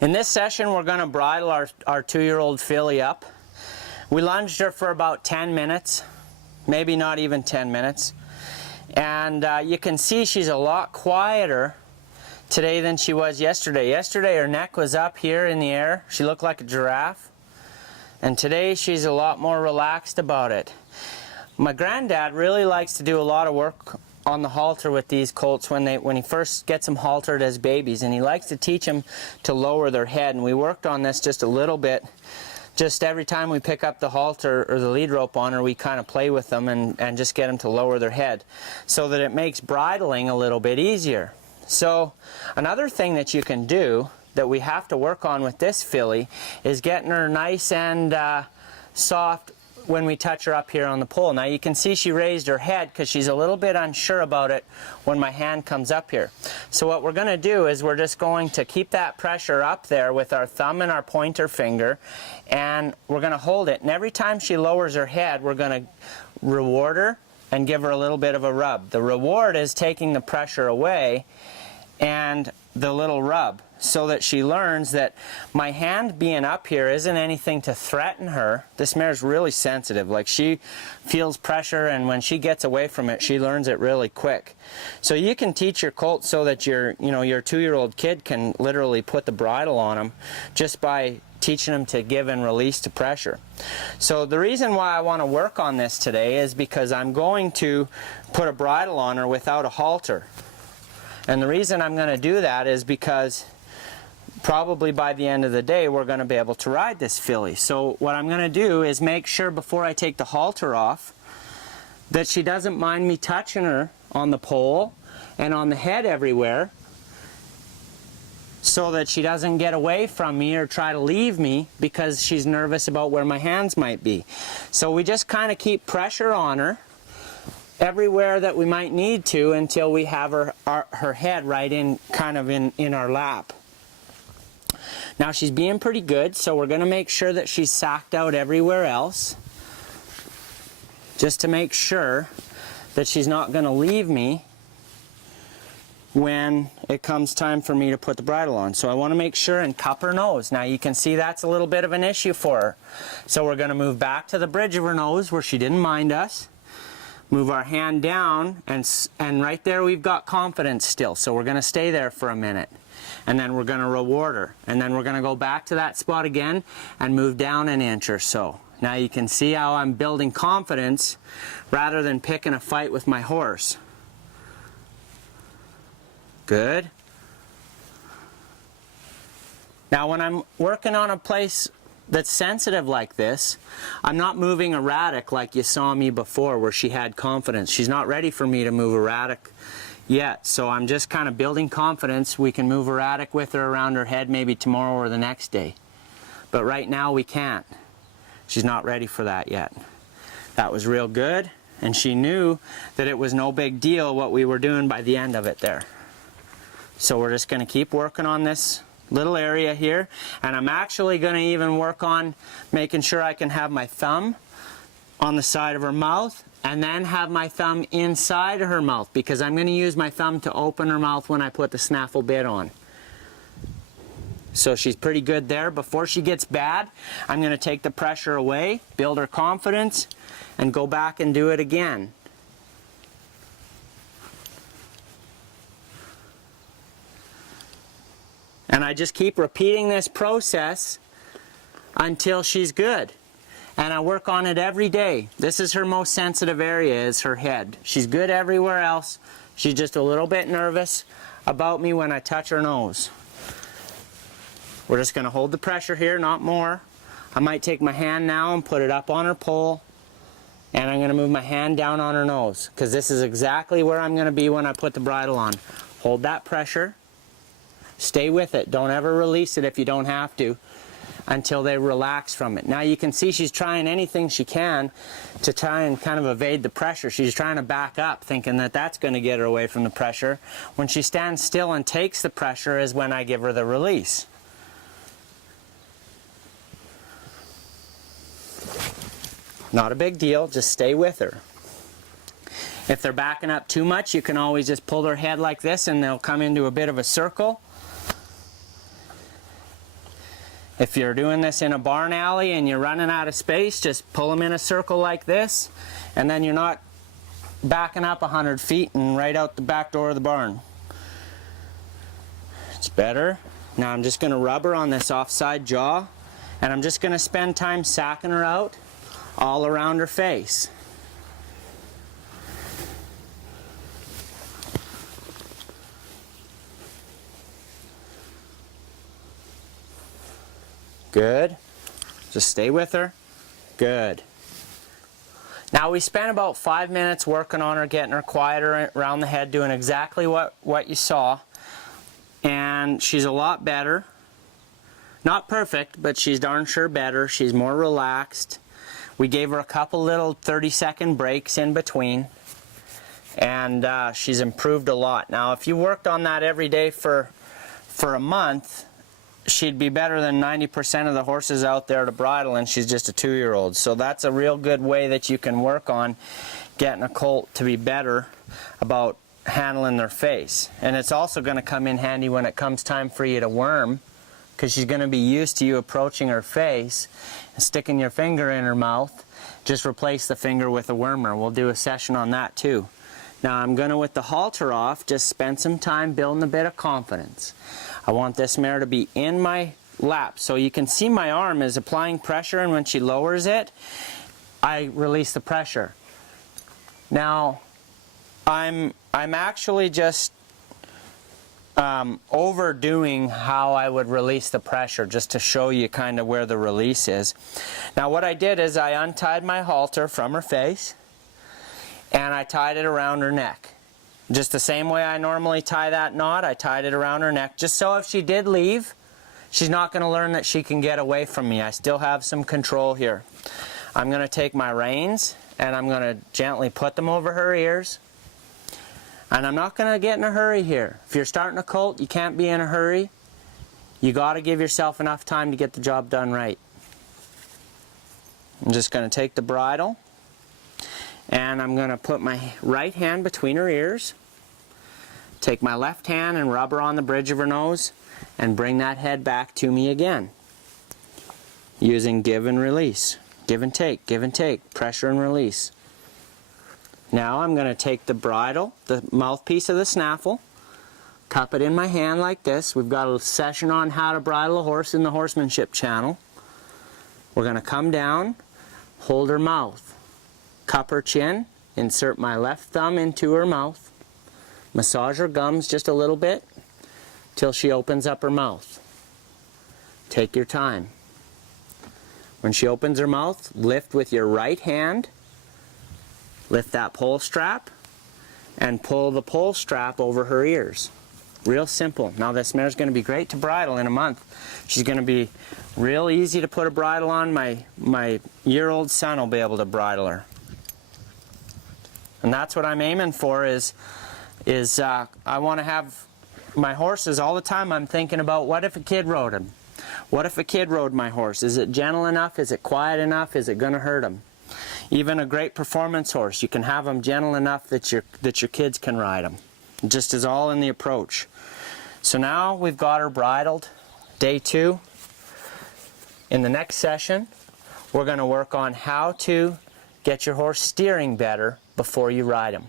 In this session, we're going to bridle our 2-year-old filly up. We lunged her for about 10 minutes, maybe not even 10 minutes. And you can see she's a lot quieter today than she was yesterday. Yesterday her neck was up here in the air. She looked like a giraffe. And today she's a lot more relaxed about it. My granddad really likes to do a lot of work on the halter with these colts when he first gets them haltered as babies, and he likes to teach them to lower their head. And we worked on this just a little bit. Just every time we pick up the halter or the lead rope on her, we kind of play with them and just get them to lower their head so that it makes bridling a little bit easier. So another thing that you can do that we have to work on with this filly is getting her nice and soft when we touch her up here on the pole. Now you can see she raised her head because she's a little bit unsure about it when my hand comes up here. So what we're going to do is we're just going to keep that pressure up there with our thumb and our pointer finger, and we're going to hold it. And every time she lowers her head, we're going to reward her and give her a little bit of a rub. The reward is taking the pressure away and the little rub, so that she learns that my hand being up here isn't anything to threaten her. This mare's really sensitive. Like, she feels pressure, and when she gets away from it, she learns it really quick. So you can teach your colt so that your 2-year-old kid can literally put the bridle on them just by teaching them to give and release to pressure. So the reason why I want to work on this today is because I'm going to put a bridle on her without a halter. And the reason I'm going to do that is because probably by the end of the day we're going to be able to ride this filly. So what I'm going to do is make sure before I take the halter off that she doesn't mind me touching her on the pole and on the head everywhere, so that she doesn't get away from me or try to leave me because she's nervous about where my hands might be. So we just kind of keep pressure on her everywhere that we might need to until we have her head right in in our lap. Now she's being pretty good, so we're going to make sure that she's sacked out everywhere else, just to make sure that she's not going to leave me when it comes time for me to put the bridle on. So I want to make sure and cup her nose. Now you can see that's a little bit of an issue for her. So we're going to move back to the bridge of her nose where she didn't mind us. Move our hand down, and right there we've got confidence still. So we're going to stay there for a minute. And then we're going to reward her. And then we're going to go back to that spot again and move down an inch or so. Now you can see how I'm building confidence rather than picking a fight with my horse. Good. Now when I'm working on a place that's sensitive like this, I'm not moving erratic like you saw me before where she had confidence. She's not ready for me to move erratic yet, so I'm just kind of building confidence. We can move erratic with her around her head maybe tomorrow or the next day. But right now we can't. She's not ready for that yet. That was real good, and she knew that it was no big deal what we were doing by the end of it there. So we're just going to keep working on this little area here, and I'm actually going to even work on making sure I can have my thumb on the side of her mouth and then have my thumb inside of her mouth, because I'm going to use my thumb to open her mouth when I put the snaffle bit on. So she's pretty good there. Before she gets bad, I'm going to take the pressure away, build her confidence, and go back and do it again. And I just keep repeating this process until she's good. And I work on it every day. This is her most sensitive area, is her head. She's good everywhere else. She's just a little bit nervous about me when I touch her nose. We're just going to hold the pressure here, not more. I might take my hand now and put it up on her pole. And I'm going to move my hand down on her nose, because this is exactly where I'm going to be when I put the bridle on. Hold that pressure. Stay with it. Don't ever release it if you don't have to until they relax from it. Now you can see she's trying anything she can to try and kind of evade the pressure. She's trying to back up, thinking that that's going to get her away from the pressure. When she stands still and takes the pressure is when I give her the release. Not a big deal. Just stay with her. If they're backing up too much, you can always just pull their head like this and they'll come into a bit of a circle. If you're doing this in a barn alley and you're running out of space, just pull them in a circle like this, and then you're not backing up 100 feet and right out the back door of the barn. It's better. Now I'm just going to rub her on this offside jaw, and I'm just going to spend time sacking her out all around her face. Good. Just stay with her. Good. Now we spent about 5 minutes working on her, getting her quieter around the head, doing exactly what you saw. And she's a lot better. Not perfect, but she's darn sure better. She's more relaxed. We gave her a couple little 30-second breaks in between. And she's improved a lot. Now if you worked on that every day for a month, she'd be better than 90% of the horses out there to bridle, and she's just a 2-year-old. So that's a real good way that you can work on getting a colt to be better about handling their face. And it's also going to come in handy when it comes time for you to worm, because she's going to be used to you approaching her face and sticking your finger in her mouth. Just replace the finger with a wormer. We'll do a session on that too. Now I'm going to, with the halter off, just spend some time building a bit of confidence. I want this mare to be in my lap, so you can see my arm is applying pressure, and when she lowers it, I release the pressure. Now I'm actually just overdoing how I would release the pressure, just to show you kind of where the release is. Now what I did is I untied my halter from her face, and I tied it around her neck. Just the same way I normally tie that knot, I tied it around her neck, just so if she did leave, she's not going to learn that she can get away from me. I still have some control here. I'm going to take my reins, and I'm going to gently put them over her ears. And I'm not going to get in a hurry here. If you're starting a colt, you can't be in a hurry. You got to give yourself enough time to get the job done right. I'm just going to take the bridle, and I'm going to put my right hand between her ears, take my left hand and rub her on the bridge of her nose, and bring that head back to me again, using give and release. Give and take, pressure and release. Now I'm going to take the bridle, the mouthpiece of the snaffle, cup it in my hand like this. We've got a session on how to bridle a horse in the horsemanship channel. We're going to come down, hold her mouth, cup her chin, insert my left thumb into her mouth, massage her gums just a little bit till she opens up her mouth. Take your time. When she opens her mouth, lift with your right hand, lift that pole strap, and pull the pole strap over her ears. Real simple. Now this mare's going to be great to bridle in a month. She's going to be real easy to put a bridle on. My year-old son will be able to bridle her. And that's what I'm aiming for, is I want to have my horses all the time. I'm thinking about, what if a kid rode him? What if a kid rode my horse? Is it gentle enough? Is it quiet enough? Is it going to hurt him? Even a great performance horse, you can have them gentle enough that your kids can ride them. It just is all in the approach. So now we've got her bridled, day 2. In the next session, we're going to work on how to get your horse steering better before you ride him.